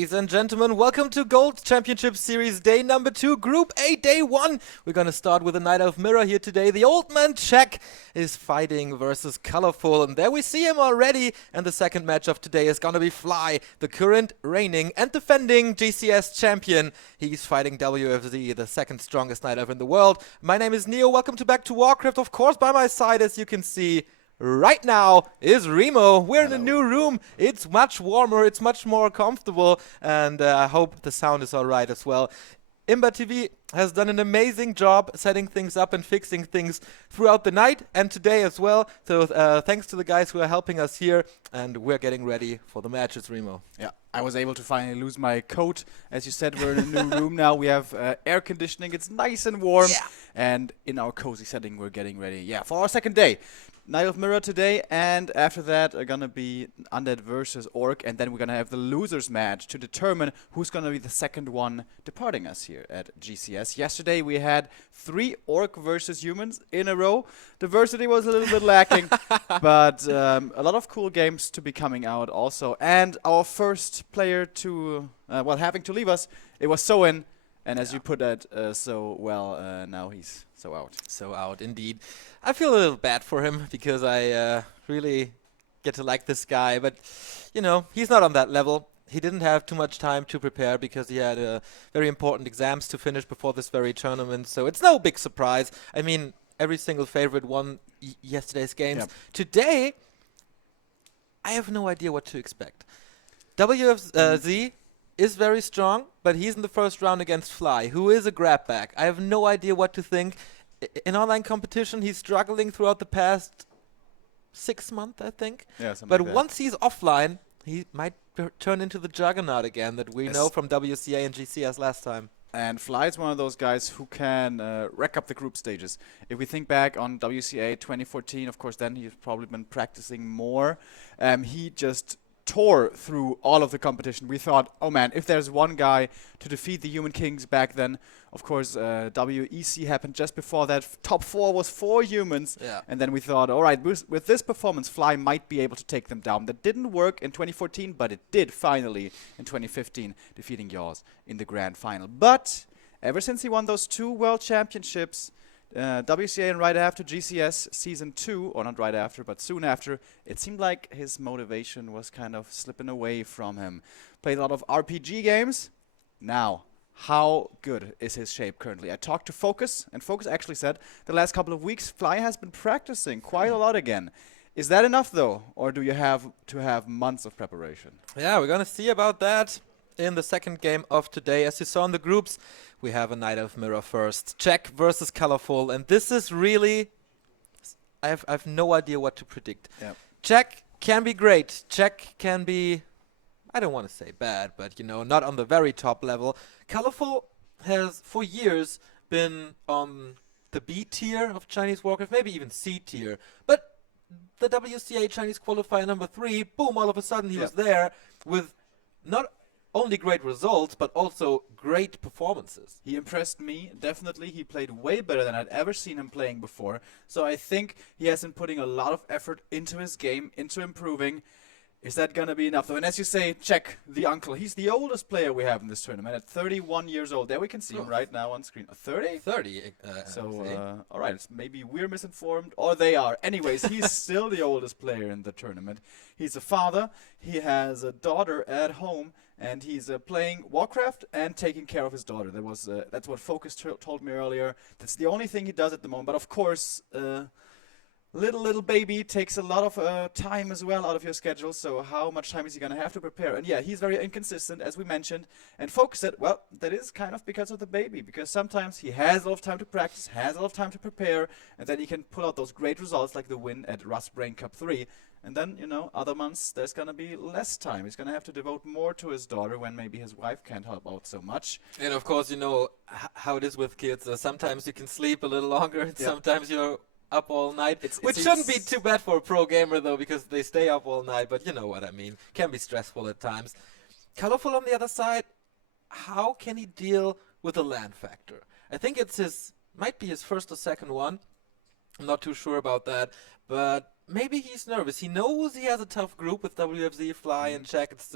Ladies and gentlemen, welcome to Gold Championship Series Day number 2, Group A, Day 1. We're going to start with a Night of Mirror here today. The old man Czech is fighting versus Colorful, and there we see him already. And the second match of today is going to be Fly, the current reigning and defending GCS champion. He's fighting WFZ, the second strongest Night Elf in the world. My name is Neo. Welcome to Back to Warcraft. Of course, by my side, as you can see, right now is Remo. We're in a new room. It's much warmer. It's much more comfortable. And I hope the sound is all right as well. Imba TV has done an amazing job setting things up and fixing things throughout the night and today as well. So thanks to the guys who are helping us here. And we're getting ready for the matches, Remo. Yeah, I was able to finally lose my coat. As you said, we're in a new room now. We have air conditioning. It's nice and warm. Yeah. And in our cozy setting, we're getting ready, for our second day. Night of Mirror today, and after that are gonna be Undead versus Orc, and then we're gonna have the losers match to determine who's gonna be the second one departing us here at GCS. Yesterday we had 3 Orc versus humans in a row. Diversity was a little bit lacking, but a lot of cool games to be coming out also. And our first player to, having to leave us, it was Soen. And as you put that so well, now he's so out. So out, indeed. I feel a little bad for him because I really get to like this guy. But, you know, he's not on that level. He didn't have too much time to prepare because he had very important exams to finish before this very tournament. So it's no big surprise. I mean, every single favorite won yesterday's games. Yep. Today, I have no idea what to expect. WFZ is very strong, but he's in the first round against Fly, who is a grab bag. I have no idea what to think. In online competition, he's struggling throughout the past 6 months, I think. Yeah, something but like that. once he's offline, he might turn into the juggernaut again that we know from WCA and GCS last time. And Fly is one of those guys who can rack up the group stages. If we think back on WCA 2014, of course, then he's probably been practicing more. He just tore through all of the competition. We thought, oh man, if there's one guy to defeat the Human Kings back then, of course, WEC happened just before that. Top 4 was 4 humans. Yeah. And then we thought, all right, with this performance, Fly might be able to take them down. That didn't work in 2014, but it did finally in 2015, defeating Yaws in the grand final. But ever since he won those 2 world championships, WCA and right after GCS Season 2, or not right after, but soon after, it seemed like his motivation was kind of slipping away from him. Played a lot of RPG games. Now, how good is his shape currently? I talked to Focus, and Focus actually said the last couple of weeks, Fly has been practicing quite a lot again. Is that enough, though, or do you have to have months of preparation? Yeah, we're going to see about that in the second game of today. As you saw in the groups, we have a Night of Mirror first. Czech versus Colorful, and this is really... I have no idea what to predict. Yep. Czech can be great. Czech can be... I don't want to say bad, but, you know, not on the very top level. Colorful has, for years, been on the B tier of Chinese Warcraft, maybe even C tier. But the WCA Chinese qualifier number 3, boom, all of a sudden he was there with not only great results, but also great performances. He impressed me, definitely. He played way better than I'd ever seen him playing before. So I think he has been putting a lot of effort into his game, into improving. Is that going to be enough, though? And as you say, Czech, the uncle, he's the oldest player we have in this tournament at 31 years old. There we can see him right now on screen. 30? 30. So, all right, maybe we're misinformed, or they are. Anyways, he's still the oldest player in the tournament. He's a father. He has a daughter at home, and he's playing Warcraft and taking care of his daughter. That's what Focus told me earlier. That's the only thing he does at the moment. But, of course... Little baby takes a lot of time as well out of your schedule, so how much time is he going to have to prepare? And yeah, he's very inconsistent, as we mentioned. And Focus said, well, that is kind of because of the baby, because sometimes he has a lot of time to practice, has a lot of time to prepare, and then he can pull out those great results like the win at Rust Brain Cup 3. And then, you know, other months there's going to be less time. He's going to have to devote more to his daughter when maybe his wife can't help out so much. And of course, you know how it is with kids. Sometimes you can sleep a little longer, and sometimes you're up all night, which shouldn't be too bad for a pro gamer, though, because they stay up all night, but you know what I mean. Can be stressful at times. Colorful on the other side, how can he deal with the land factor? I think might be his first or second one. I'm not too sure about that, but maybe he's nervous. He knows he has a tough group with WFZ, Fly, and Check. It's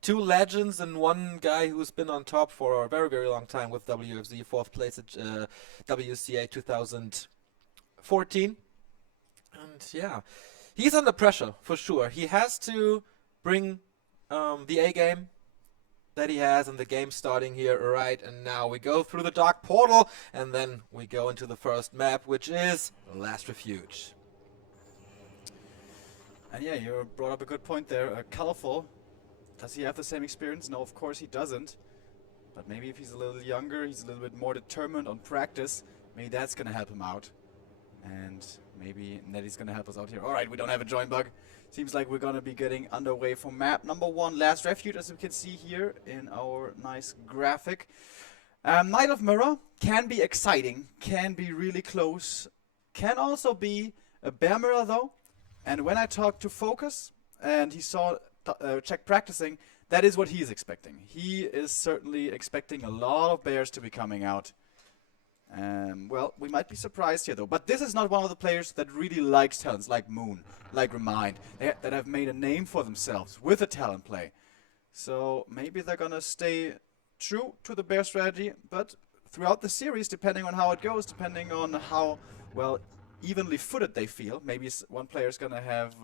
two legends and one guy who's been on top for a very, very long time with WFZ, fourth place at WCA 2014. And yeah, he's under pressure for sure. He has to bring the A game that he has, and the game starting here right and now. We go through the dark portal, and then we go into the first map, which is Last Refuge. And yeah, you brought up a good point there. Colorful, does he have the same experience? No, of course he doesn't. But maybe if he's a little younger, he's a little bit more determined on practice, maybe that's going to help him out. And maybe Netty's going to help us out here. Alright, we don't have a join bug. Seems like we're going to be getting underway for map number 1, Last Refuge, as we can see here in our nice graphic. Night of Mirror can be exciting, can be really close, can also be a bear mirror though. And when I talked to Focus and he saw Czech practicing, that is what he is expecting. He is certainly expecting a lot of bears to be coming out. Well, we might be surprised here though, but this is not one of the players that really likes talents like Moon, like Remind, that have made a name for themselves with a talent play. So maybe they're gonna stay true to the bear strategy, but throughout the series, depending on how it goes, depending on how, well, evenly footed they feel, maybe one player's gonna have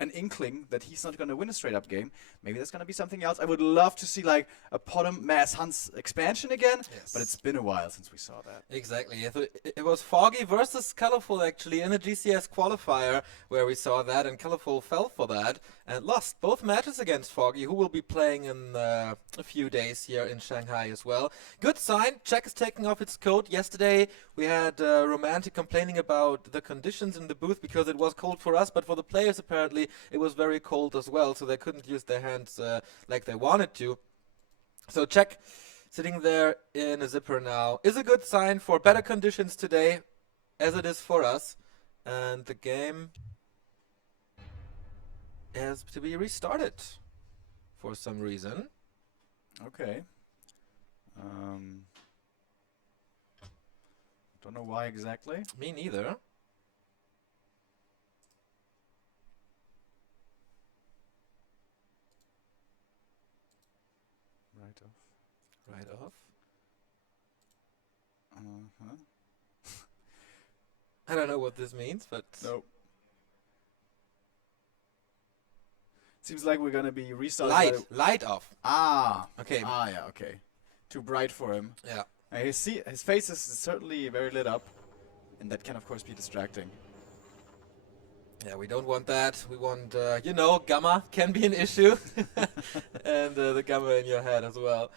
an inkling that he's not gonna win a straight up game. Maybe there's gonna be something else. I would love to see like a Potom Mass Hunts expansion again, Yes. but it's been a while since we saw that. Exactly. It was Foggy versus Colorful actually in a GCS qualifier where we saw that, and Colorful fell for that and lost both matches against Foggy, who will be playing in a few days here in Shanghai as well. Good sign. Czech is taking off its coat. Yesterday we had Romantic complaining about the conditions in the booth because it was cold for us, but for the players apparently it was very cold as well, so they couldn't use their hands like they wanted to. So Czech sitting there in a zipper now is a good sign for better conditions today, as it is for us. And the game has to be restarted for some reason. Okay. Don't know why exactly. Me neither. Right off. Uh-huh. I don't know what this means, but Nope. Seems like we're gonna be restarting. light off. Ah. Okay. Ah, yeah. Okay. Too bright for him. Yeah. His face is certainly very lit up, and that can of course be distracting. Yeah, we don't want that. We want, gamma can be an issue. And the gamma in your head as well.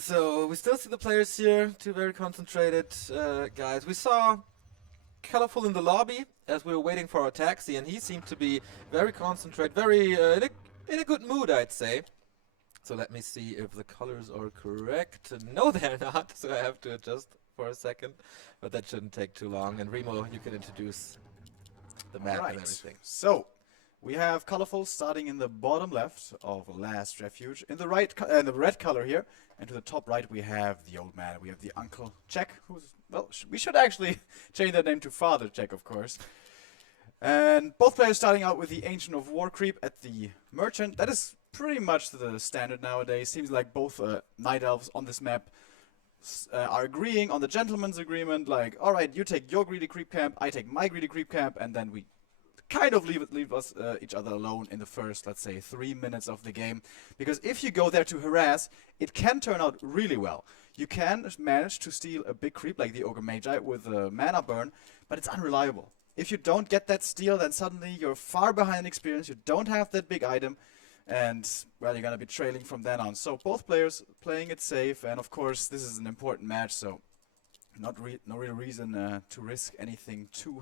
So we still see the players here, two very concentrated guys. We saw Colorful in the lobby as we were waiting for our taxi, and he seemed to be very concentrated, very in a good mood, I'd say. So let me see if the colors are correct. No, they're not, so I have to adjust for a second, but that shouldn't take too long. And Remo, you can introduce the map and everything. So we have Colorful starting in the bottom left of Last Refuge. In the right, the red color here, and to the top right we have the old man. We have the Uncle Czech, who's, well, we should actually change that name to Father Czech, of course. And both players starting out with the Ancient of War creep at the Merchant. That is pretty much the standard nowadays. Seems like both Night Elves on this map are agreeing on the gentleman's agreement, like, alright, you take your greedy creep camp, I take my greedy creep camp, and then we kind of leave us each other alone in the first, let's say, 3 minutes of the game. Because if you go there to harass, it can turn out really well. You can manage to steal a big creep like the Ogre Magi with a mana burn, but it's unreliable. If you don't get that steal, then suddenly you're far behind in experience, you don't have that big item, and, well, you're going to be trailing from then on. So both players playing it safe, and of course this is an important match, so no real reason to risk anything too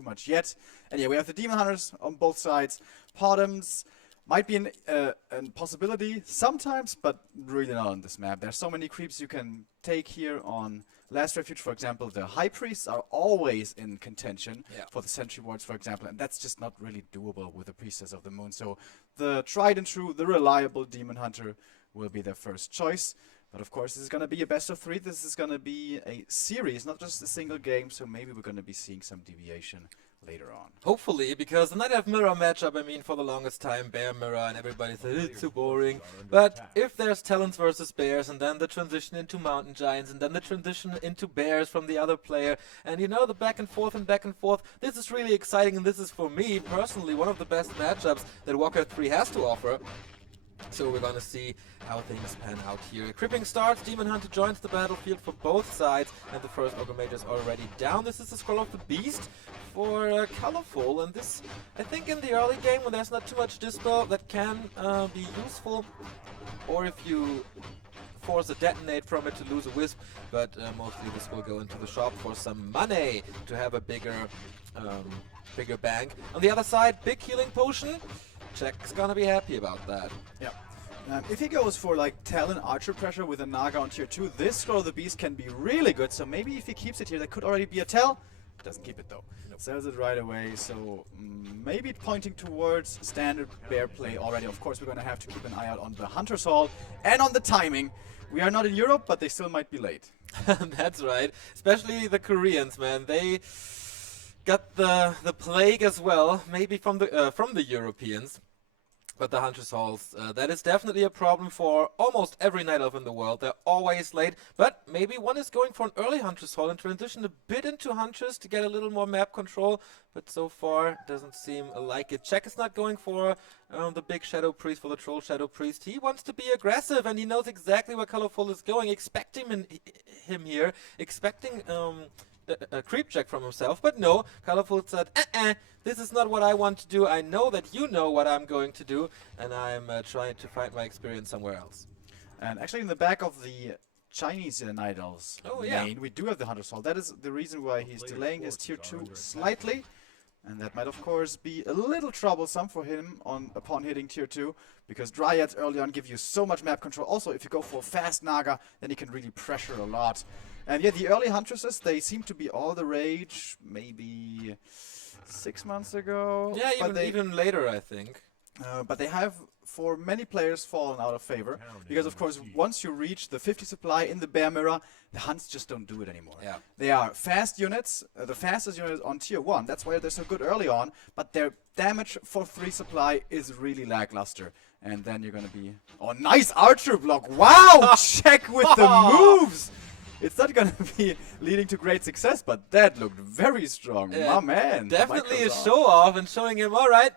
much yet. And yeah, we have the Demon Hunters on both sides. Potoms might be a possibility sometimes, but really not on this map. There's so many creeps you can take here on Last Refuge, for example. The High Priests are always in contention for the Sentry Wards, for example, and that's just not really doable with the Priestess of the Moon. So the tried and true, the reliable Demon Hunter will be their first choice. But of course, this is going to be a best of 3. This is going to be a series, not just a single game, so maybe we're going to be seeing some deviation later on. Hopefully, because the Night Elf Mirror matchup, I mean, for the longest time, Bear Mirror, and everybody said it's too boring. But if there's Talons versus Bears, and then the transition into Mountain Giants, and then the transition into Bears from the other player, and you know, the back and forth, this is really exciting, and this is, for me, personally, one of the best matchups that Warcraft 3 has to offer. So we're gonna see how things pan out here. Cripping starts, Demon Hunter joins the battlefield for both sides, and the first Ogre Mage is already down. This is the Scroll of the Beast for Colorful, and this, I think in the early game when there's not too much dispo, that can be useful, or if you force a detonate from it to lose a Wisp, but mostly this will go into the shop for some money to have a bigger bank. On the other side, big healing potion. Check's gonna be happy about that. Yeah. If he goes for like Talon Archer pressure with a Naga on tier 2, this Scroll of the Beast can be really good. So maybe if he keeps it here, that could already be a tell. Doesn't keep it though. Nope. Sells it right away. So maybe pointing towards standard Bear play already. Of course, we're gonna have to keep an eye out on the Hunter's Hall and on the timing. We are not in Europe, but they still might be late. That's right. Especially the Koreans, man. They got the plague as well, maybe from the Europeans. But the Hunter's Halls, that is definitely a problem for almost every Night Elf in the world. They're always late, but maybe one is going for an early Hunter's Hall and transition a bit into Hunters to get a little more map control, but so far doesn't seem like it. Check is not going for the big Shadow Priest, for the Troll Shadow Priest. He wants to be aggressive, and he knows exactly where Colorful is going, expecting him here, expecting a creep check from himself, but no, Colorful said, this is not what I want to do. I know that you know what I'm going to do, and I'm trying to find my experience somewhere else. And actually in the back of the Chinese Night Elves main, we do have the Hunter's Hall. That is the reason why he's delaying his tier 2 slightly, and that might of course be a little troublesome for him upon hitting tier 2, because Dryads early on give you so much map control. Also, if you go for a fast Naga, then he can really pressure a lot. And yeah, the early Huntresses, they seem to be all the rage, maybe 6 months ago. Yeah, even later, I think. But they have, for many players, fallen out of favor. Because, of course, once you reach the 50 supply in the Bear Mirror, the Hunts just don't do it anymore. Yeah. They are fast units, the fastest units on tier 1. That's why they're so good early on. But their damage for 3 supply is really lackluster. And then you're going to be... Oh, nice Archer block! Wow! Check with the moves! It's not going to be leading to great success, but that looked very strong. My man. Definitely a show-off and showing him, all right,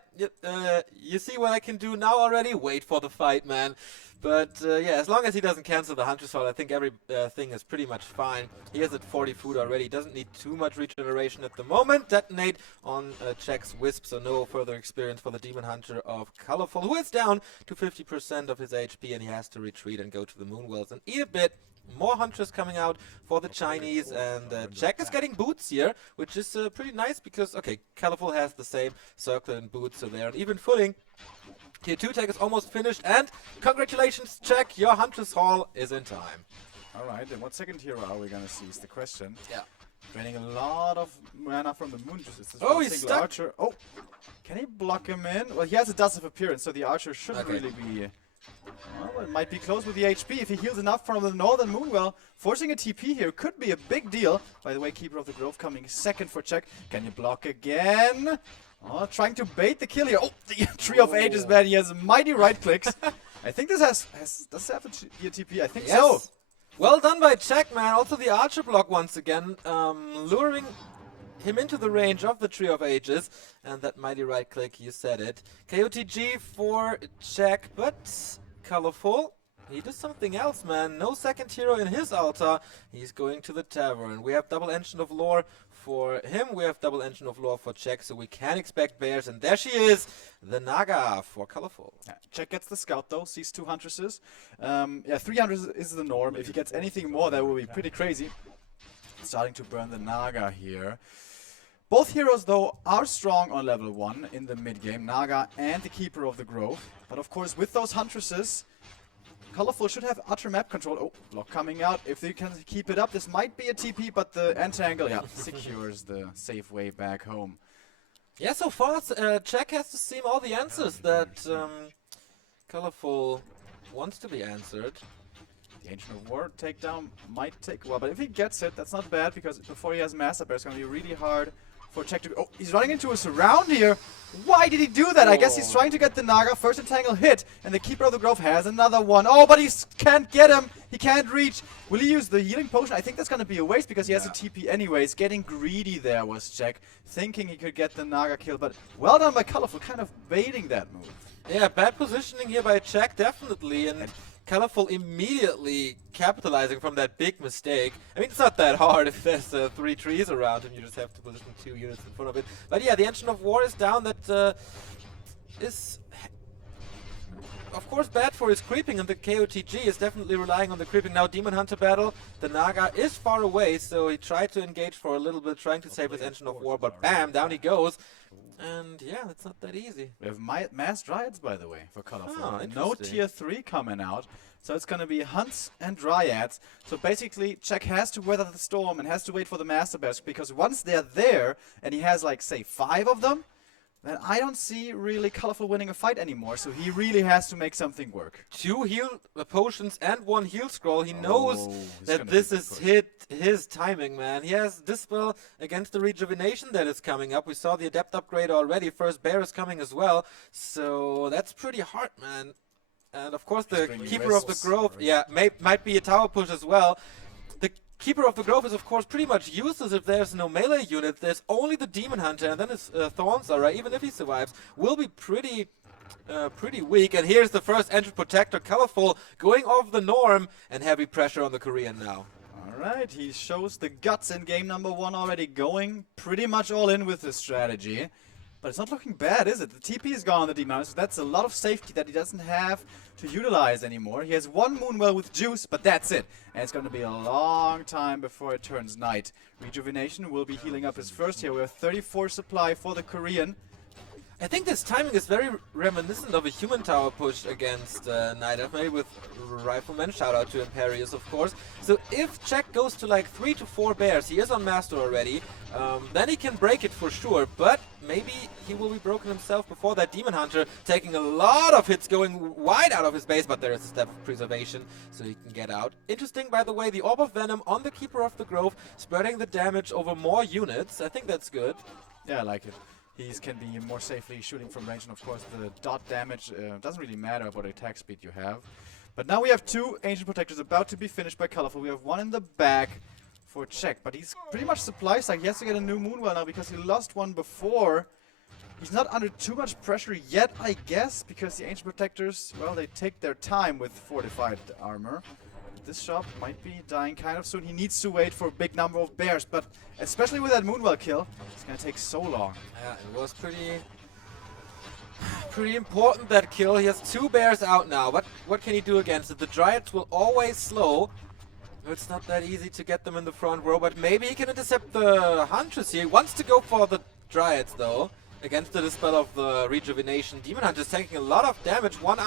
you see what I can do now already? Wait for the fight, man. But yeah, as long as he doesn't cancel the Hunter's Hall, I think everything is pretty much fine. He is at 40 food already. Doesn't need too much regeneration at the moment. Detonate on Check's Wisp, so no further experience for the Demon Hunter of Colorful, who is down to 50% of his HP, and he has to retreat and go to the Moonwells and eat a bit. More Hunters coming out for the Chinese, and Check is getting boots here, which is pretty nice because, okay, Colorful has the same circle and boots, so they're on even footing. Tier 2 tech is almost finished, and congratulations, Check, your Hunter's Hall is in time. Alright, and what second hero are we gonna see is the question. Yeah. Draining a lot of mana from the Moon Juice. Oh, he's stuck! Archer. Oh, can he block him in? Well, he has a Dust of Appearance, so the Archer shouldn't really be... Well, it might be close with the HP if he heals enough from the Northern Moonwell. Forcing a TP here could be a big deal. By the way, Keeper of the Grove coming second for Check. Can you block again? Oh, trying to bait the kill here. Oh, the Tree of Ages, man. He has mighty right clicks. I think this does it have a TP? I think so. Well done by Check, man. Also the Archer block once again, luring him into the range of the Tree of Ages, and that mighty right click, you said it. KOTG for Check, but Colorful, he does something else, man. No second hero in his altar. He's going to the Tavern. We have double Engine of Lore for him. We have double Engine of Lore for Check, so we can expect bears. And there she is, the Naga for Colorful. Yeah, Check gets the Scout, though. Sees 2 Huntresses. Yeah, 3 Huntresses is the norm. If he gets anything more, that will be pretty crazy. Starting to burn the Naga here. Both heroes, though, are strong on level 1 in the mid-game, Naga and the Keeper of the Grove. But of course, with those Huntresses, Colorful should have utter map control. Oh, block coming out. If they can keep it up, this might be a TP, but the Entangle, yeah, secures the safe way back home. Yeah, so far, Check has to seem all the answers that Colorful wants to be answered. The Ancient of War takedown might take a while, but if he gets it, that's not bad, because before he has Master Bear, it's going to be really hard for Czech to be... Oh, he's running into a surround here. Why did he do that? I guess he's trying to get the Naga. First entangle hit, and the Keeper of the Grove has another one. Oh, but he can't get him. He can't reach. Will he use the healing potion? I think that's going to be a waste because he has a TP anyways. Getting greedy there was Czech, thinking he could get the Naga kill, but well done by Colorful, kind of baiting that move. Yeah, bad positioning here by Czech, definitely, and Colorful immediately capitalizing from that big mistake. I mean, it's not that hard if there's 3 trees around him, you just have to position 2 units in front of it. But yeah, the Engine of War is down, that is of course bad for his creeping, and the KOTG is definitely relying on the creeping. Now Demon Hunter battle, the Naga is far away, so he tried to engage for a little bit, trying to save his Engine of War, but bam, down he goes. And yeah, that's not that easy. We have Mass Dryads, by the way, for Colorful. Oh, no tier 3 coming out, so it's going to be Hunts and Dryads. So basically, Czech has to weather the storm and has to wait for the Master Bears, because once they're there, and he has like, say, 5 of them, then I don't see really Colorful winning a fight anymore, so he really has to make something work. 2 heal potions and 1 heal scroll. He knows that this is his timing, man. He has Dispel against the rejuvenation that is coming up. We saw the Adept upgrade already. First Bear is coming as well, so that's pretty hard, man. And of course the Keeper of the Grove, might be a tower push as well. The Keeper of the Grove is of course pretty much useless if there's no melee unit. There's only the Demon Hunter, and then his Thorns are, even if he survives, will be pretty weak. And here's the first Engine Protector, Colorful, going off the norm, and heavy pressure on the Korean now. Alright, he shows the guts in game number 1 already, going pretty much all in with this strategy. But it's not looking bad, is it? The TP is gone on the Demon Hunter, so that's a lot of safety that he doesn't have to utilize anymore. He has 1 Moonwell with Juice, but that's it. And it's going to be a long time before it turns night. Rejuvenation will be healing up his first here. We have 34 supply for the Korean. I think this timing is very reminiscent of a human tower push against Night Elf, maybe with Rifleman. Shout out to Imperius, of course. So if Czech goes to like 3 to 4 bears, he is on Master already, then he can break it for sure, but maybe he will be broken himself before that Demon Hunter, taking a lot of hits, going wide out of his base, but there is a step of preservation, so he can get out. Interesting, by the way, the Orb of Venom on the Keeper of the Grove, spreading the damage over more units. I think that's good. Yeah, I like it. He can be more safely shooting from range, and of course the dot damage doesn't really matter what attack speed you have. But now we have 2 Ancient Protectors about to be finished by Colorful. We have 1 in the back for Czech, but he's pretty much supply side. He has to get a new Moonwell now because he lost 1 before. He's not under too much pressure yet, I guess, because the Ancient Protectors, well, they take their time with fortified armor. This shop might be dying kind of soon. He needs to wait for a big number of bears, but especially with that Moonwell kill, it's going to take so long. Yeah, it was pretty important, that kill. He has 2 bears out now. What can he do against it? The Dryads will always slow. It's not that easy to get them in the front row, but maybe he can intercept the Huntress here. He wants to go for the Dryads, though, against the Dispel of the Rejuvenation. Demon Hunter's taking a lot of damage. One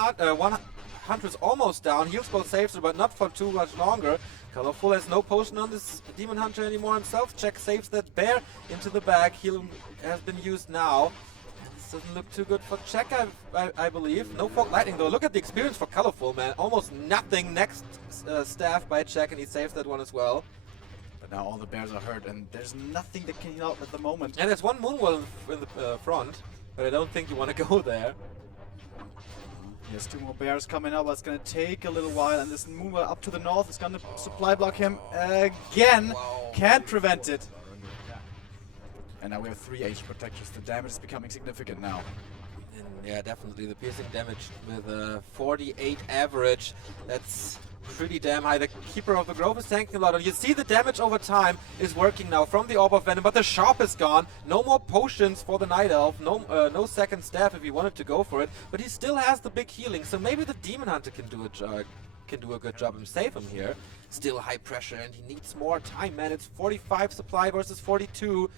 Huntress almost down. Heal spell saves her, but not for too much longer. Colorful has no potion on this Demon Hunter anymore himself. Czech saves that bear into the back. Heal has been used now. And this doesn't look too good for Czech, I believe. No Fog Lightning, though. Look at the experience for Colorful, man. Almost nothing. Next staff by Czech, and he saves that one as well. But now all the bears are hurt, and there's nothing that can heal out at the moment. And there's 1 Moonwell in the front, but I don't think you want to go there. He has 2 more bears coming up, but it's going to take a little while, and this Moonwell up to the north is going to supply block him again. Can't prevent it. And now we have 3 Ancient Protectors. The damage is becoming significant now. And yeah, definitely the piercing damage with a 48 average. That's pretty damn high. The Keeper of the Grove is tanking a lot, and you see the damage over time is working now from the Orb of Venom, but the shop is gone. No more potions for the Night Elf. No second staff if he wanted to go for it, but he still has the big healing, so maybe the Demon Hunter can do a good job and save him here. Still high pressure, and he needs more time, man. It's 45 supply versus 42.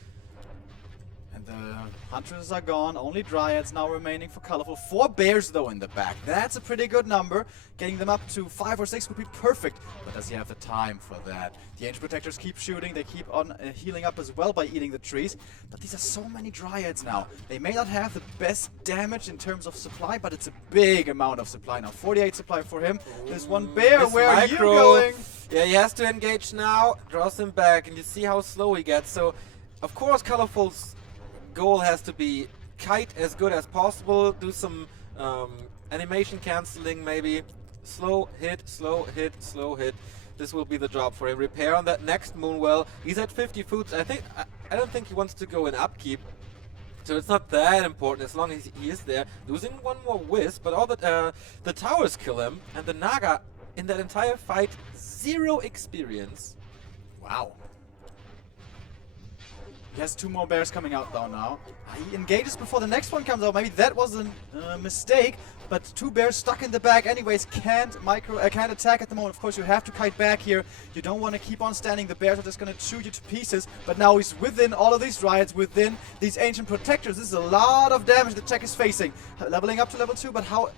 And the Huntresses are gone, only Dryads now remaining for Colorful. 4 bears though in the back, that's a pretty good number. Getting them up to 5 or 6 would be perfect, but does he have the time for that? The Ancient Protectors keep shooting, they keep on healing up as well by eating the trees, but these are so many Dryads now. They may not have the best damage in terms of supply, but it's a big amount of supply now. 48 supply for him. There's 1 bear, where are you going? Yeah, he has to engage now, draws him back, and you see how slow he gets. So, of course, Colorful's goal has to be kite as good as possible, do some animation cancelling maybe, slow hit, slow hit, slow hit. This will be the job for him. Repair on that next Moonwell. He's at 50 foods. I don't think he wants to go in upkeep. So it's not that important as long as he is there. Losing one more Wisp, but all the towers kill him. And the Naga in that entire fight, 0 experience. Wow. He has 2 more bears coming out though now. He engages before the next one comes out. Maybe that was a mistake, but 2 bears stuck in the back anyways. Can't attack at the moment. Of course, you have to kite back here. You don't want to keep on standing. The bears are just going to chew you to pieces. But now he's within all of these riots, within these ancient protectors. This is a lot of damage the Czech is facing. Leveling up to level 2, but how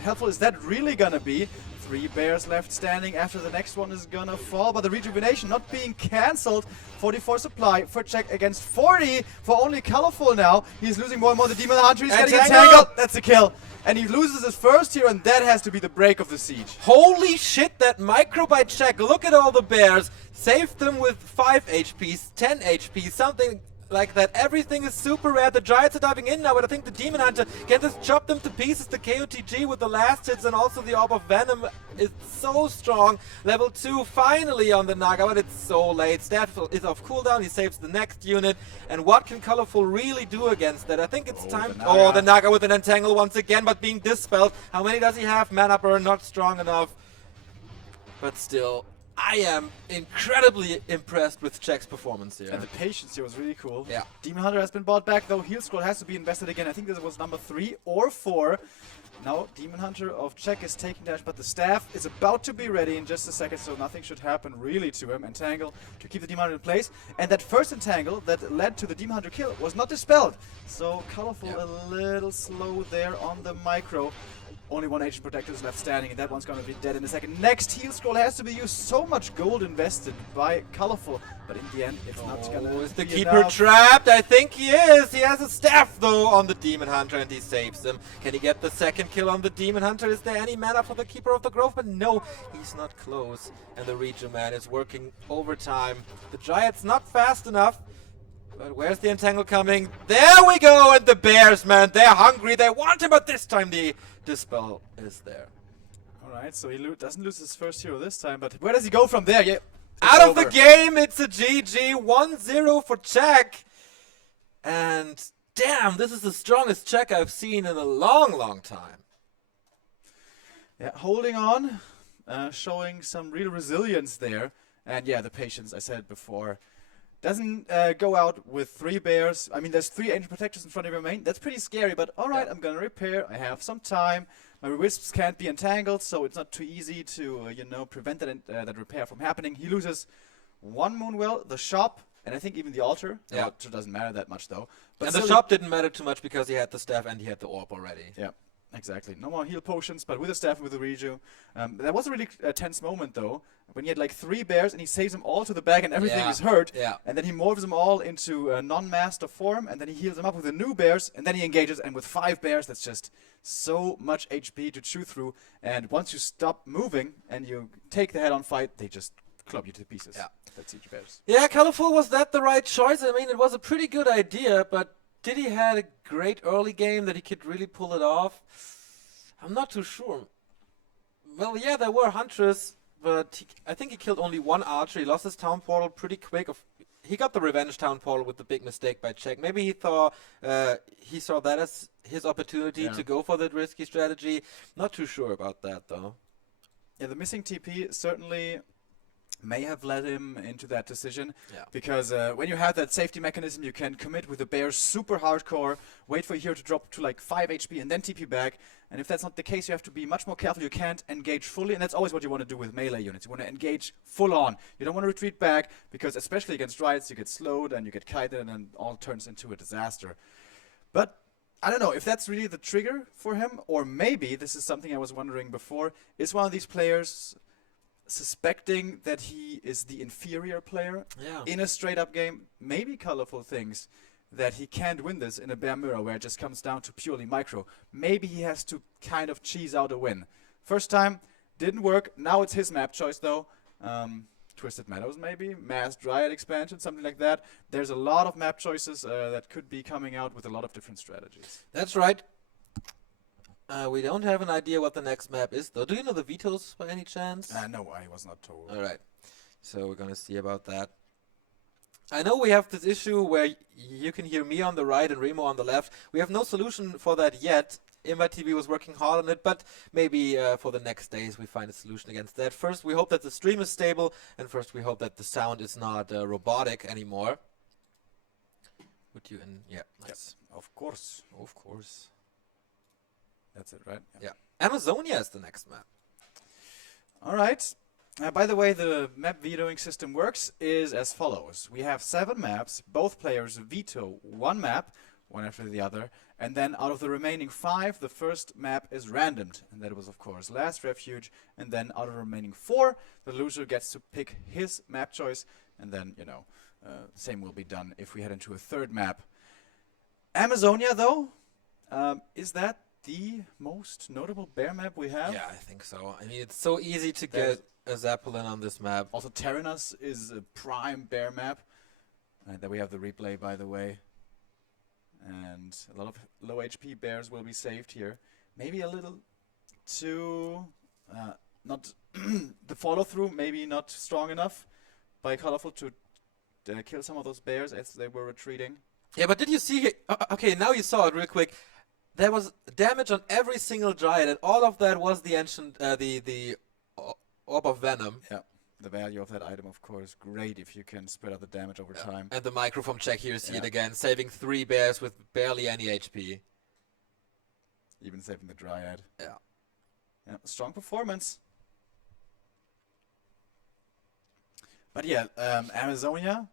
helpful is that really going to be? 3 bears left standing after the next one is gonna fall, but the rejuvenation not being cancelled. 44 supply for Czech against 40 for only Colorful now. He's losing more and more. The Demon Hunter is getting entangled. That's a kill. And he loses his first here, and that has to be the break of the siege. Holy shit, that micro by Czech. Look at all the bears. Saved them with 5 HPs, 10 HP, something like that. Everything is super rare. The Giants are diving in now, but I think the Demon Hunter can just chop them to pieces. The KOTG with the last hits and also the Orb of Venom is so strong. Level 2 finally on the Naga, but it's so late. Staff is off cooldown. He saves the next unit. And what can Colorful really do against that? I think it's time. The Naga with an Entangle once again, but being dispelled. How many does he have? Mana burn, not strong enough. But still, I am incredibly impressed with Czech's performance here. And the patience here was really cool. Yeah. Demon Hunter has been bought back, though. Heal Scroll has to be invested again. I think this was number 3 or 4. Now, Demon Hunter of Czech is taking damage, but the staff is about to be ready in just a second, so nothing should happen really to him. Entangle to keep the Demon Hunter in place. And that first Entangle that led to the Demon Hunter kill was not dispelled. So, Colorful a little slow there on the micro. Only 1 Ancient Protector is left standing, and that one's going to be dead in a second. Next Heal Scroll has to be used. So much gold invested by Colorful, but in the end, it's not going to Is the Keeper trapped? I think he is. He has a staff, though, on the Demon Hunter, and he saves him. Can he get the second kill on the Demon Hunter? Is there any mana for the Keeper of the Grove? But no, he's not close. And the Regio Man is working overtime. The Giant's not fast enough. But where's the Entangle coming? There we go! And the Bears, man, they're hungry. They want him, but this time the Dispel is there. Alright, so he doesn't lose his first hero this time, but where does he go from there? Yeah, out of the game, it's a GG. 1-0 for Czech. And damn, this is the strongest Czech I've seen in a long, long time. Yeah, holding on, showing some real resilience there. And yeah, the patience I said before. Doesn't go out with 3 bears. I mean, there's 3 Ancient Protectors in front of your main. That's pretty scary, but alright, I'm gonna repair. I have some time. My Wisps can't be entangled, so it's not too easy to, prevent that repair from happening. He loses 1 Moonwell, the shop, and I think even the altar. The altar doesn't matter that much, though. But and the shop didn't matter too much because he had the staff and he had the orb already. Yeah. Exactly. No more heal potions, but with the staff and with the Regio. That was a really tense moment, though, when he had like 3 bears and he saves them all to the back and everything is hurt. Yeah. And then he morphs them all into non-master form, and then he heals them up with the new bears, and then he engages. And with 5 bears, that's just so much HP to chew through. And once you stop moving and you take the head-on fight, they just club you to pieces. Yeah. That's each bears. Yeah, Colorful, was that the right choice? I mean, it was a pretty good idea, but did he had a great early game that he could really pull it off? I'm not too sure. Well, yeah, there were Huntress, but I think he killed only 1 archer. He lost his town portal pretty quick. He got the revenge town portal with the big mistake by Czech. Maybe he thought he saw that as his opportunity to go for that risky strategy. Not too sure about that, though. Yeah, the missing TP certainly may have led him into that decision, because when you have that safety mechanism, you can commit with the bears super hardcore, wait for your hero to drop to like 5 HP and then TP back, and if that's not the case, you have to be much more careful. You can't engage fully, and that's always what you want to do with melee units. You want to engage full on. You don't want to retreat back, because especially against riots, you get slowed and you get kited, and then all turns into a disaster. But I don't know if that's really the trigger for him, or maybe this is something I was wondering before. Is one of these players suspecting that he is the inferior player in a straight-up game? Maybe Colorful thinks that he can't win this in a bare mirror where it just comes down to purely micro. Maybe he has to kind of cheese out a win. First time, didn't work. Now it's his map choice, though. Twisted Meadows maybe, Mass Dryad expansion, something like that. There's a lot of map choices that could be coming out with a lot of different strategies. That's right. We don't have an idea what the next map is, though. Do you know the vetoes by any chance? No, I was not told. All right. So we're going to see about that. I know we have this issue where you can hear me on the right and Remo on the left. We have no solution for that yet. Invite TV was working hard on it, but maybe for the next days we find a solution against that. First, we hope that the stream is stable, and first we hope that the sound is not robotic anymore. Would you? Yeah, nice. Yep, of course. Of course. That's it, right? Yeah. Amazonia is the next map. All right. By the way, the map vetoing system works is as follows. We have 7 maps. Both players veto one map, one after the other. And then out of the remaining 5, the first map is randomed. And that was, of course, Last Refuge. And then out of the remaining 4, the loser gets to pick his map choice. And then, you know, same will be done if we head into a third map. Amazonia, though, is that the most notable bear map we have? Yeah, I think so. I mean, it's so easy to get a Zeppelin on this map. Also, Terranas is a prime bear map. There we have the replay, by the way. And a lot of low HP bears will be saved here. Maybe a little too... not the follow-through, maybe not strong enough by Colorful to kill some of those bears as they were retreating. Yeah, but did you see... okay, now you saw it real quick. There was damage on every single Dryad, and all of that was the ancient... the Orb of Venom. Yeah. The value of that item, of course, great if you can spread out the damage over time. And the micro from Czech here, see it again, saving 3 bears with barely any HP. Even saving the Dryad. Yeah. Yeah, strong performance. But yeah, Amazonia,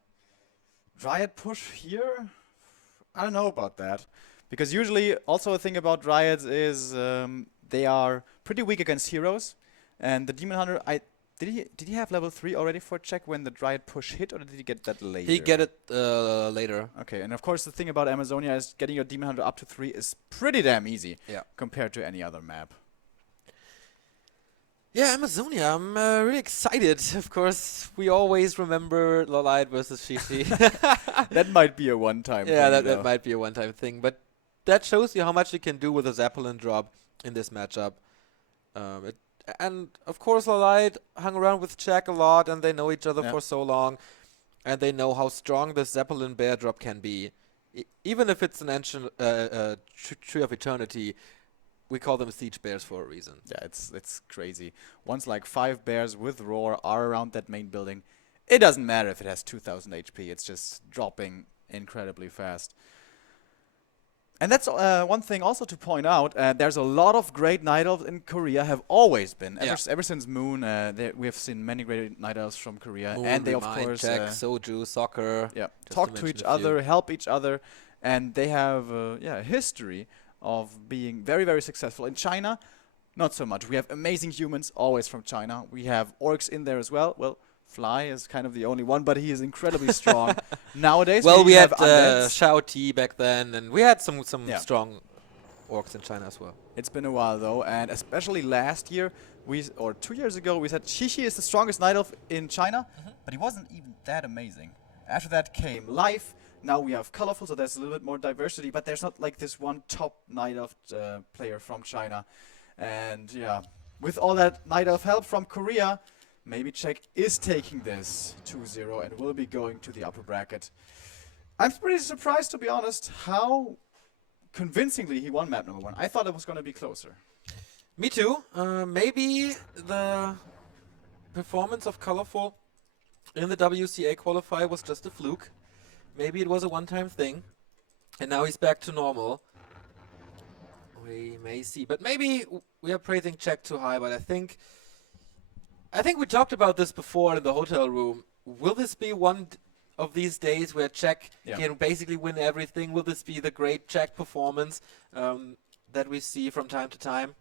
Dryad push here, I don't know about that. Because usually, also a thing about Dryads is they are pretty weak against heroes. And the Demon Hunter, did he have level 3 already for check when the Dryad push hit, or did he get that later? He get it later. Okay, and of course the thing about Amazonia is getting your Demon Hunter up to 3 is pretty damn easy compared to any other map. Yeah, Amazonia, I'm really excited. Of course, we always remember Lolite versus Shishi. That might be a one-time thing. Yeah, that might be a one-time thing, but that shows you how much you can do with a Zeppelin drop in this matchup. And of course, Lolite hung around with Jack a lot, and they know each other for so long, and they know how strong this Zeppelin bear drop can be. Even if it's an ancient Tree of Eternity, we call them siege bears for a reason. Yeah, it's crazy. Once like 5 bears with roar are around that main building, it doesn't matter if it has 2000 HP. It's just dropping incredibly fast. And that's one thing also to point out. There's a lot of great Night Elves in Korea, have always been. Ever since Moon, we have seen many great Night Elves from Korea. Moon, and they, of course... Jack, Soju, Soccer. Yeah, talk to each other, help each other. And they have a history of being very, very successful. In China, not so much. We have amazing humans, always from China. We have orcs in there as well. Well, Fly is kind of the only one, but he is incredibly strong. Nowadays, we had undeads. Shao Ti back then, and we had some strong orcs in China as well. It's been a while though, and especially last year, or 2 years ago, we said Shishi is the strongest Night Elf in China, but he wasn't even that amazing. After that came Life. Now we have Colorful, so there's a little bit more diversity, but there's not like this one top Night Elf player from China. And yeah, with all that Night Elf help from Korea, maybe Czech is taking this 2-0 and will be going to the upper bracket. I'm pretty surprised, to be honest, how convincingly he won map number 1. I thought it was going to be closer. Me too. Maybe the performance of Colorful in the WCA qualifier was just a fluke. Maybe it was a one-time thing. And now he's back to normal. We may see. But maybe we are praising Czech too high, but I think we talked about this before in the hotel room. Will this be one of these days where Czech can basically win everything? Will this be the great Czech performance that we see from time to time?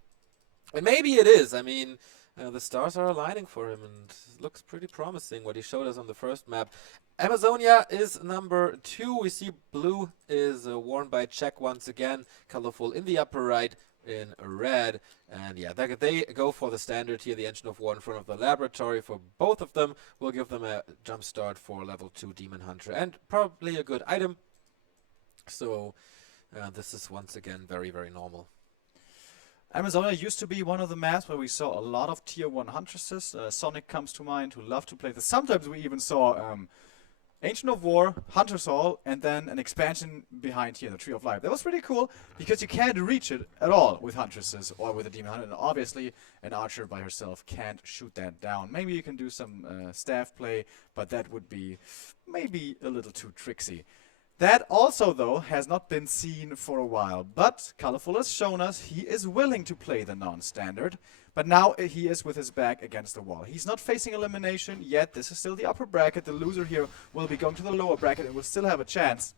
And maybe it is. I mean, the stars are aligning for him, and it looks pretty promising what he showed us on the first map. Amazonia is number 2. We see blue is worn by Czech once again. Colorful in the upper right in red. And yeah, they go for the standard here, the Engine of War in front of the laboratory for both of them. Will give them a jump start for level 2 Demon Hunter, and probably a good item. So this is once again very, very normal. Amazonia used to be one of the maps where we saw a lot of tier 1 Huntresses. Sonic comes to mind, who loved to play this. Sometimes we even saw Ancient of War, Hunter's Hall, and then an expansion behind here, the Tree of Life. That was pretty cool, because you can't reach it at all with Huntresses or with a Demon Hunter. And obviously, an Archer by herself can't shoot that down. Maybe you can do some staff play, but that would be maybe a little too tricksy. That also, though, has not been seen for a while, but Colorful has shown us he is willing to play the non-standard, but now he is with his back against the wall. He's not facing elimination yet. This is still the upper bracket. The loser here will be going to the lower bracket and will still have a chance.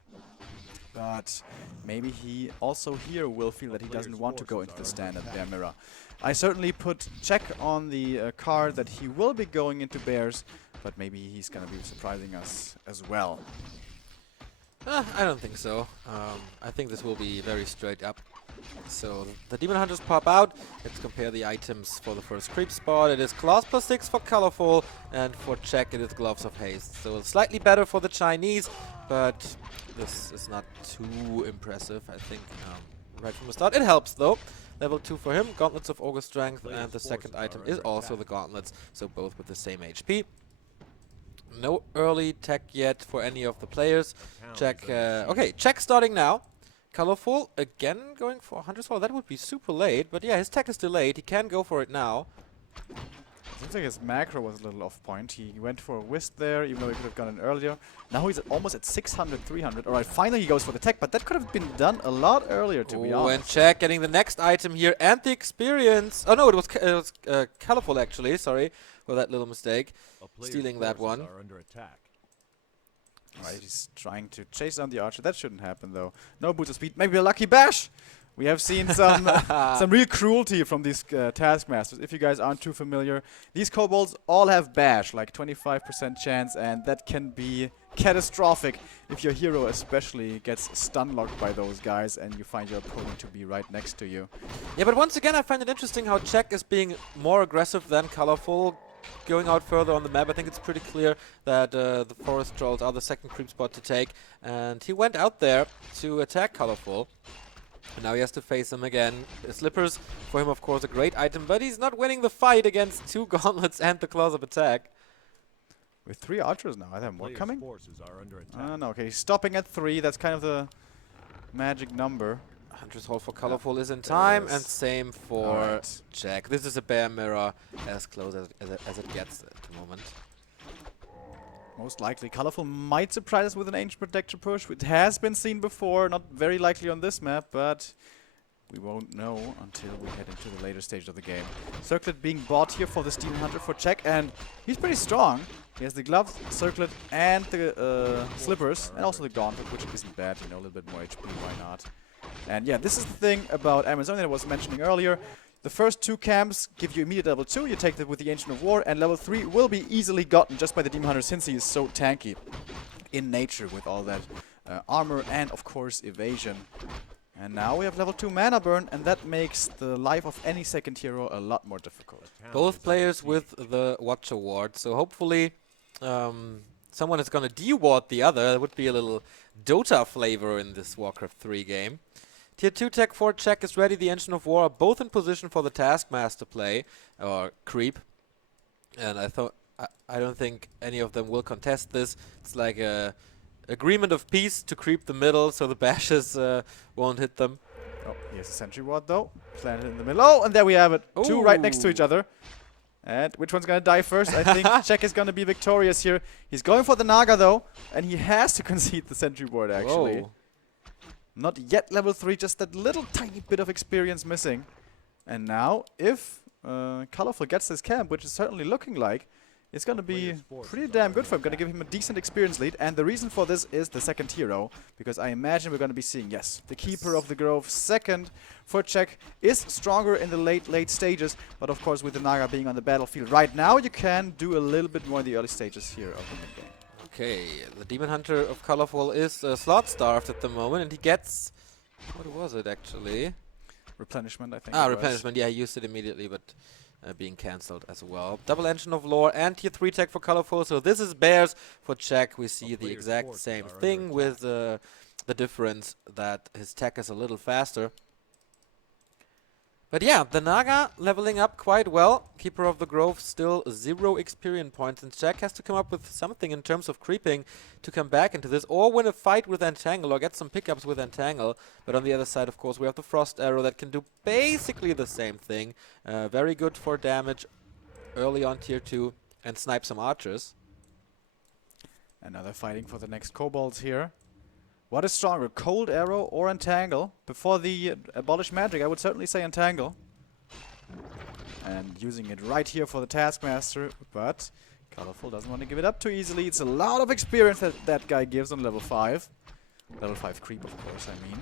But maybe he also here will feel that he doesn't want to go into the standard Bear Mirror. I certainly put check on the card that he will be going into Bears, but maybe he's going to be surprising us as well. I don't think so. I think this will be very straight up. So the Demon Hunters pop out. Let's compare the items for the first creep spot. It is Claws +6 for Colorful, and for Check it is Gloves of Haste. So slightly better for the Chinese, but this is not too impressive, I think, right from the start. It helps though. Level 2 for him, Gauntlets of Ogre Strength, and the second item is also the Gauntlets, so both with the same HP. No early tech yet for any of the players. Check, okay, Check starting now. Colorful again going for Hunter's Fall. That would be super late, but yeah, his tech is delayed. He can go for it now. I think his macro was a little off point. He went for a Wisp there, even though he could have gone in earlier. Now he's almost at 600, 300. Alright, finally he goes for the tech, but that could have been done a lot earlier, to be honest. And Check getting the next item here and the experience. Oh no, it was Colorful actually, sorry for that little mistake. Stealing that one. Right, he's trying to chase down the Archer. That shouldn't happen though. No boost of speed. Maybe a lucky bash. We have seen some real cruelty from these Taskmasters. If you guys aren't too familiar, these kobolds all have bash, like 25% chance, and that can be catastrophic if your hero especially gets stun locked by those guys and you find your opponent to be right next to you. Yeah, but once again I find it interesting how Check is being more aggressive than Colorful. Going out further on the map, I think it's pretty clear that the Forest Trolls are the second creep spot to take, and he went out there to attack Colorful. And now he has to face them again. Slippers, for him of course a great item, but he's not winning the fight against 2 Gauntlets and the Claws of Attack. With 3 Archers now, I have more coming? No, okay, he's stopping at 3, that's kind of the magic number. Hunter's Hall for Colorful is in time, and same for Check. This is a Bear Mirror as close as it gets at the moment. Most likely, Colorful might surprise us with an Ancient Protector push, which has been seen before, not very likely on this map, but we won't know until we head into the later stage of the game. Circlet being bought here for the Demon Hunter for Check, and he's pretty strong. He has the gloves, Circlet, and the slippers, and also the Gauntlet, which isn't bad, you know, a little bit more HP, why not? And yeah, this is the thing about Amazonia that I was mentioning earlier. The first 2 camps give you immediate level 2, you take that with the Ancient of War, and level 3 will be easily gotten just by the Demon Hunter since he is so tanky in nature with all that armor and of course evasion. And now we have level 2 mana burn, and that makes the life of any second hero a lot more difficult. Both players with the Watcher Ward, so hopefully someone is going to de-ward the other. There would be a little Dota flavor in this Warcraft 3 game. Tier 2 Tech 4 Check is ready. The Engine of War are both in position for the Taskmaster play, or creep. And I don't think any of them will contest this. It's like a agreement of peace to creep the middle, so the bashes won't hit them. Oh, here's a Sentry Ward though. Planted in the middle. Oh, and there we have it. Ooh. 2 right next to each other. And which one's gonna die first? I think Check is gonna be victorious here. He's going for the Naga though, and he has to concede the Sentry Ward actually. Whoa. Not yet level 3, just that little tiny bit of experience missing. And now, if Colorful gets this camp, which is certainly looking like, it's going to be pretty damn good for him. Going to give him a decent experience lead. And the reason for this is the second hero, because I imagine we're going to be seeing, yes, the Keeper of the Grove second for Check is stronger in the late stages. But of course, with the Naga being on the battlefield right now, you can do a little bit more in the early stages here of the mid-game. Okay, the Demon Hunter of Colorful is slot starved at the moment, and he gets... What was it actually? replenishment, I think. Replenishment. Yeah, he used it immediately, but being cancelled as well. Double Engine of Lore and tier 3 tech for Colorful. So this is Bears for Czech. We see the exact same thing with the difference that his tech is a little faster. But yeah, the Naga leveling up quite well. Keeper of the Grove still 0 experience points, and Jack has to come up with something in terms of creeping to come back into this, or win a fight with Entangle, or get some pickups with Entangle. But on the other side, of course, we have the Frost Arrow that can do basically the same thing. Very good for damage early on tier 2, and snipe some archers. And now they're fighting for the next kobolds here. What is stronger, Cold Arrow or Entangle? Before the Abolish Magic, I would certainly say Entangle. And using it right here for the Taskmaster, but Colorful doesn't want to give it up too easily. It's a lot of experience that that guy gives on level 5. Level 5 creep, of course, I mean.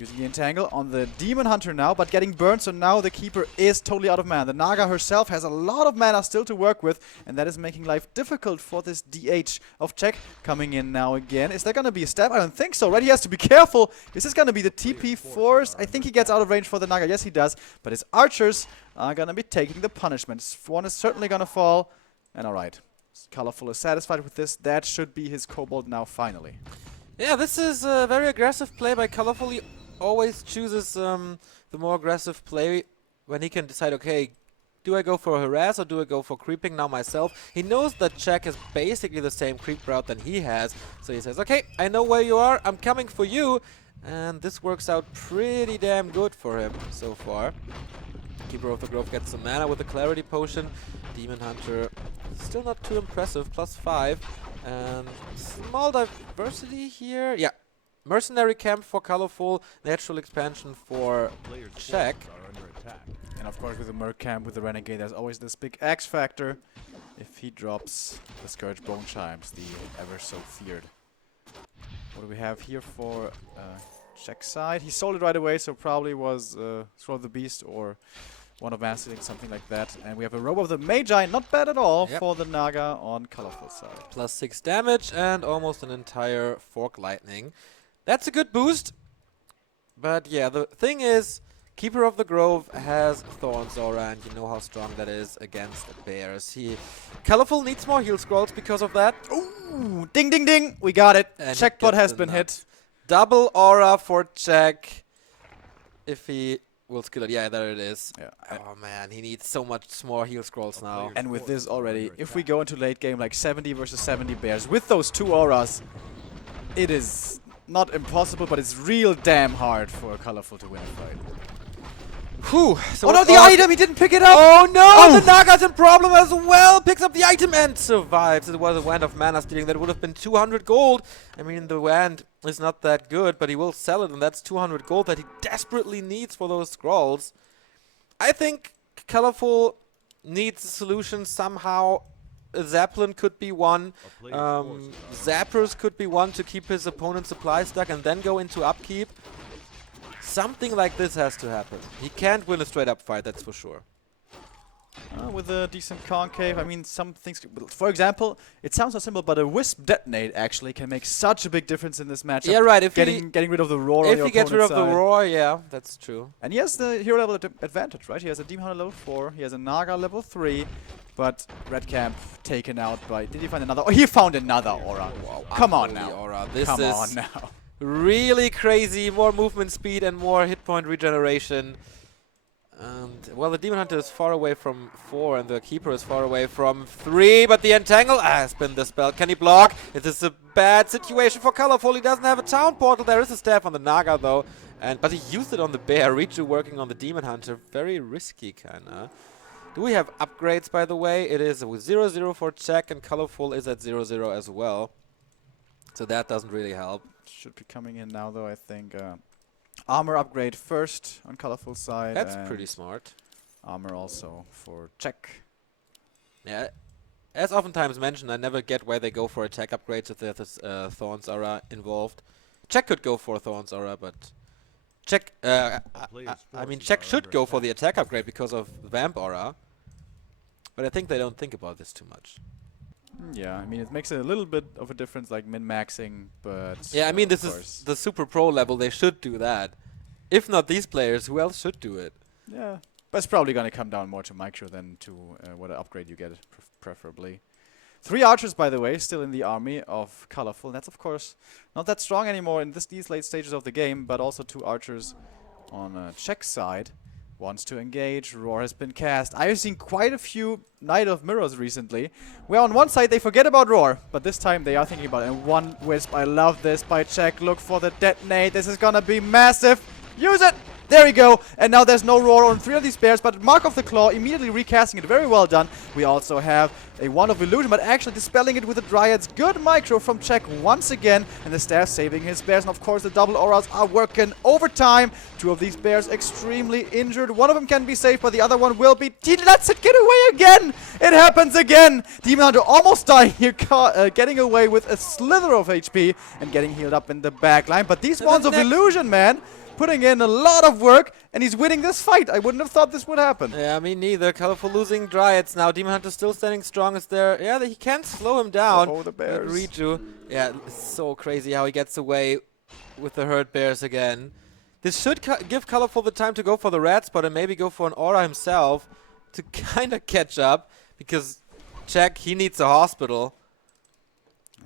Using the Entangle on the Demon Hunter now, but getting burned, so now the Keeper is totally out of mana. The Naga herself has a lot of mana still to work with, and that is making life difficult for this DH of Czech coming in now again. Is there going to be a stab? I don't think so, right? He has to be careful. Is this going to be the TP force? I think he gets out of range for the Naga. Yes, he does. But his archers are going to be taking the punishment. One is certainly going to fall. And alright, Colorful is satisfied with this. That should be his Kobold now, finally. Yeah, this is a very aggressive play by Colorful. He always chooses the more aggressive play when he can decide, okay, do I go for harass or do I go for creeping now myself? He knows that Czech is basically the same creep route than he has, so he says, okay, I know where you are, I'm coming for you, and this works out pretty damn good for him so far. Keeper of the Grove gets some mana with the Clarity Potion. Demon Hunter still not too impressive, +5, and small diversity here. Yeah. Mercenary Camp for Colorful, natural expansion for Czech. And of course with the Merc Camp, with the Renegade, there's always this big X factor. If he drops the Scourge Bone Chimes, the ever so feared. What do we have here for Czech side? He sold it right away, so probably was Scroll of the Beast or one of Mastering, something like that. And we have a Robe of the Magi, not bad at all for the Naga on Colorful side. +6 damage and almost an entire Fork Lightning. That's a good boost, but yeah, the thing is, Keeper of the Grove has Thorn's Aura, and you know how strong that is against Bears. Colorful needs more heal scrolls because of that. Ooh, ding ding ding, we got it. Checkbot has been hit. Double Aura for Czech. If he will skill it, yeah, there it is. Yeah. Oh man, he needs so much more heal scrolls now. And with this already, if we go into late game like 70 versus 70 Bears, with those 2 auras, it is not impossible, but it's real damn hard for Colorful to win a fight. Whew. So oh no, the item! He didn't pick it up! Oh no! The Naga's in problem as well! Picks up the item and survives. It was a Wand of Mana Stealing. That would have been 200 gold. I mean, the Wand is not that good, but he will sell it, and that's 200 gold that he desperately needs for those scrolls. I think Colorful needs a solution somehow. A Zeppelin could be one. Zappers could be one to keep his opponent's supply stuck and then go into upkeep. Something like this has to happen. He can't win a straight-up fight, that's for sure. With a decent concave, I mean, some things... For example, it sounds so simple, but a Wisp Detonate actually can make such a big difference in this matchup. Yeah, right. If getting rid of the Roar on your If he gets rid of side. the Roar, yeah, that's true. And he has the hero level advantage, right? He has a Demon Hunter level 4, he has a Naga level 3, but Red Camp taken out by... Did he find another? Oh, he found another Aura. Wow, Come on now. Aura. This Come is on now. Really crazy. More movement speed and more hit point regeneration. And, well, the Demon Hunter is far away from 4 and the Keeper is far away from 3, but the Entangle has been dispelled. Can he block? It is a bad situation for Colorful. He doesn't have a town portal. There is a staff on the Naga, though. But he used it on the Bear. Richu working on the Demon Hunter. Very risky, kinda. Do we have upgrades, by the way? It is with 0-0 for Czech, and Colorful is at 0-0 as well. So that doesn't really help. Should be coming in now, though, I think. Armor upgrade first on Colorful side. That's pretty smart. Armor also for Czech. Yeah, as oftentimes mentioned, I never get why they go for attack upgrades if there's Thorn's Aura involved. Czech could go for Thorn's Aura, but Czech, I mean, Czech should go for the attack upgrade because of Vamp Aura. But I think they don't think about this too much. Yeah, I mean, it makes a little bit of a difference, like min-maxing, but... Yeah, I mean, this is the Super Pro level. They should do that. if not these players, who else should do it? Yeah. But it's probably going to come down more to micro than to what upgrade you get, preferably. 3 archers, by the way, still in the army of Colorful. That's, of course, not that strong anymore in these late stages of the game, but also 2 archers on Czech side. Wants to engage. Roar has been cast. I've seen quite a few Knight of Mirrors recently, where on one side they forget about Roar, but this time they are thinking about it. And 1 Wisp. I love this by Czech. Look for the detonate. This is going to be massive. Use it! There we go. And now there's no Roar on 3 of these bears, but Mark of the Claw immediately recasting it. Very well done. We also have a Wand of Illusion, but actually dispelling it with the Dryads. Good micro from Czech once again. And the staff saving his bears. And of course the double auras are working overtime. 2 of these bears extremely injured. One of them can be saved, but the other one will be... He lets it get away again! It happens again! Demon Hunter almost dying here, getting away with a slither of HP and getting healed up in the back line. But these Wands of Illusion, man, putting in a lot of work, and he's winning this fight. I wouldn't have thought this would happen. Yeah, me neither. Colorful losing Dryads now. Demon Hunter still standing strong. Is there? Yeah, he can't slow him down. Oh, the bears. Riju. Yeah, it's so crazy how he gets away with the hurt bears again. This should give Colorful the time to go for the red spot and maybe go for an aura himself to kind of catch up, because Czech, he needs a hospital.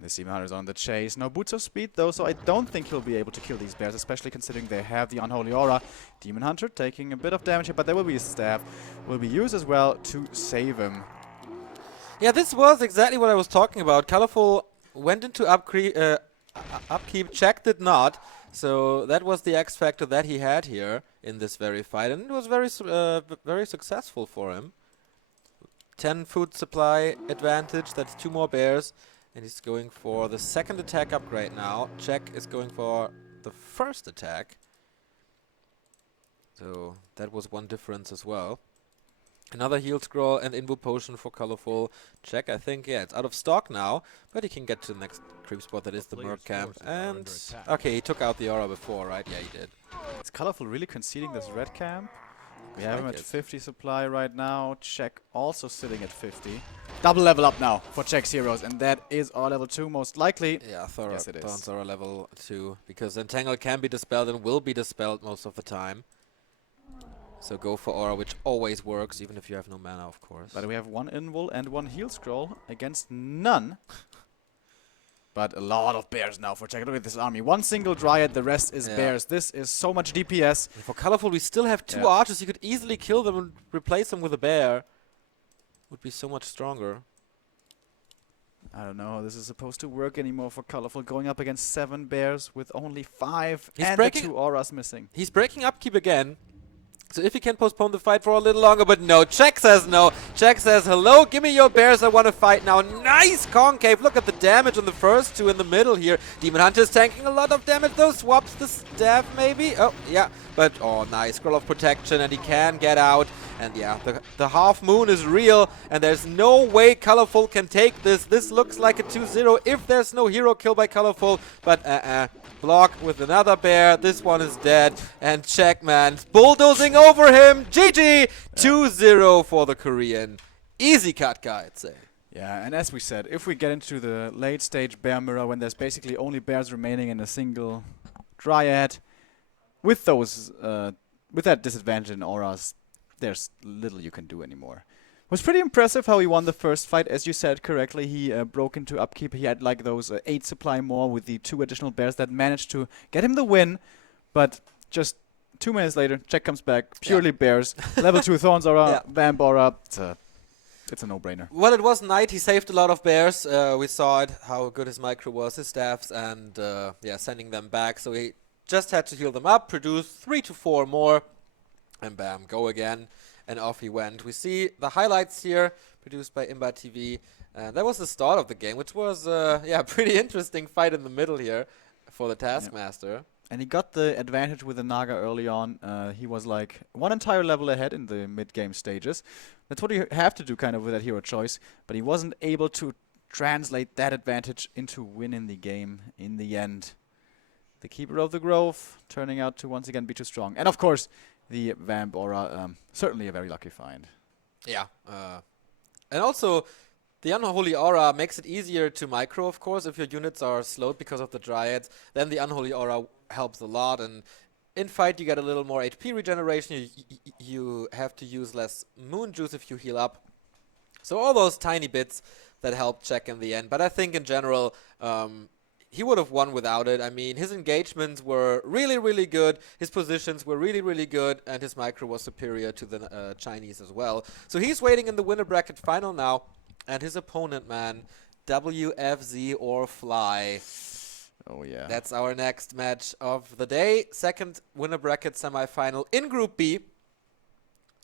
The Demon Hunter is on the chase. No boots of speed though, so I don't think he'll be able to kill these bears, especially considering they have the Unholy Aura. Demon Hunter taking a bit of damage here, but there will be a stab. Will be used as well to save him. Yeah, this was exactly what I was talking about. Colorful went into upkeep, Czech did not. So that was the X factor that he had here in this very fight, and it was very successful for him. 10 food supply advantage, that's 2 more bears. And he's going for the second attack upgrade now. Czech is going for the first attack. So that was 1 difference as well. Another heal scroll and invo potion for Colorful. Czech, I think, yeah, it's out of stock now. But he can get to the next creep spot, that is the Merc camp. And, okay, he took out the aura before, right? Yeah, he did. Is Colorful really conceding this red camp? We have him at 50 supply right now. Czech also sitting at 50. Double level up now for Czech's heroes, and that is our level 2 most likely. Yeah, yes, it is. Thorns are level 2, because Entangle can be dispelled and will be dispelled most of the time. So go for aura, which always works, even if you have no mana, of course. But we have 1 invul and 1 heal scroll against none. But a lot of bears now for Czech. Look at this army. 1 single Dryad, the rest is bears. This is so much DPS. And for Colorful, we still have 2 archers. You could easily kill them and replace them with a bear. Would be so much stronger. I don't know how this is supposed to work anymore for Colorful. Going up against 7 bears with only 5 and the 2 auras missing. He's breaking upkeep again. So if he can postpone the fight for a little longer, but no, Czech says no. Czech says, hello, give me your bears, I want to fight now. Nice concave, look at the damage on the first 2 in the middle here. Demon Hunter's tanking a lot of damage though, swaps the staff maybe. Oh, yeah, but oh, nice, Scroll of Protection, and he can get out. And yeah, the half moon is real, and there's no way Colorful can take this. This looks like a 2-0 if there's no hero kill by Colorful, but block with another bear. This one is dead, and Czech, man, bulldozing over him. GG! 2-0 for the Korean. Easy cut, guy, I'd say. Yeah, and as we said, if we get into the late stage bear mirror, when there's basically only bears remaining in a single Dryad, with those, with that disadvantage in auras, there's little you can do anymore. It was pretty impressive how he won the first fight. As you said correctly, he broke into upkeep. He had like those 8 supply more with the 2 additional bears that managed to get him the win. But just 2 minutes later, Czech comes back, purely bears. Level 2 Thorns Aura, Vamp Aura. It's a no-brainer. Well, it was Knight. He saved a lot of bears. We saw it, how good his micro was, his staffs, and yeah, sending them back. So he just had to heal them up, produce 3 to 4 more. And bam, go again, and off he went. We see the highlights here, produced by Imba TV. That was the start of the game, which was yeah, pretty interesting fight in the middle here for the Taskmaster. Yep. And he got the advantage with the Naga early on. He was like 1 entire level ahead in the mid-game stages. That's what you have to do kind of with that hero choice. But he wasn't able to translate that advantage into winning the game in the end. The Keeper of the Grove turning out to once again be too strong. And of course, the Vamp Aura, certainly a very lucky find. Yeah. And also, the Unholy Aura makes it easier to micro, of course. If your units are slowed because of the Dryads, then the Unholy Aura helps a lot. And In fight, you get a little more HP regeneration. You have to use less moon juice if you heal up. So all those tiny bits that helped Czech in the end. But I think in general, he would have won without it. I mean, his engagements were really, really good. His positions were really, really good. And his micro was superior to the Chinese as well. So he's waiting in the winner bracket final now. And his opponent, man, WFZ or Fly. Oh, yeah. That's our next match of the day. Second winner bracket semifinal in Group B.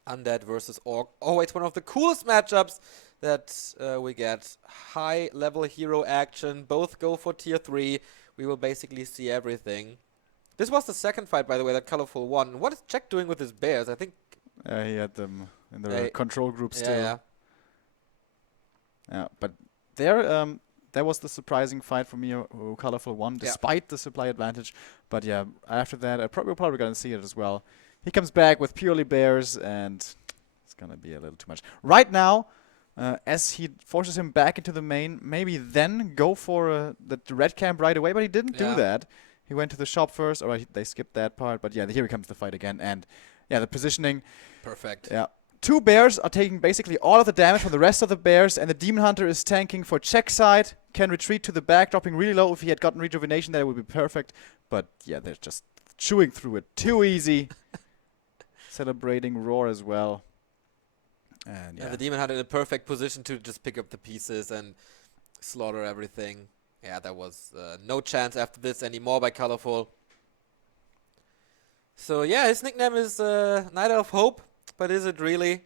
Undead versus Orc. Oh, it's one of the coolest matchups that we get. High-level hero action. Both go for tier 3. We will basically see everything. This was the second fight, by the way, that Colorful won. What is Czech doing with his bears? I think... he had them in the control group still. Yeah. But there was the surprising fight for me who Colorful won, despite the supply advantage. But yeah, after that, we're probably going to see it as well. He comes back with purely bears, and it's going to be a little too much. Right now, as he forces him back into the main, maybe then go for the red camp right away, but he didn't do that. He went to the shop first. All right, they skipped that part, but yeah, here comes the fight again. And yeah, the positioning. Perfect. Yeah. 2 bears are taking basically all of the damage from the rest of the bears, and the Demon Hunter is tanking for Czech side, can retreat to the back, dropping really low. If he had gotten rejuvenation there, it would be perfect. But yeah, they're just chewing through it. Too easy. Celebrating Roar as well. And the Demon Hunter in a perfect position to just pick up the pieces and slaughter everything. Yeah, there was no chance after this anymore by Colorful. So yeah, his nickname is Night of Hope. But is it really?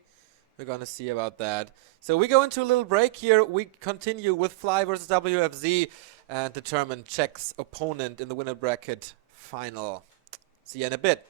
We're going to see about that. So we go into a little break here. We continue with Fly versus WFZ and determine Czech's opponent in the winner bracket final. See you in a bit.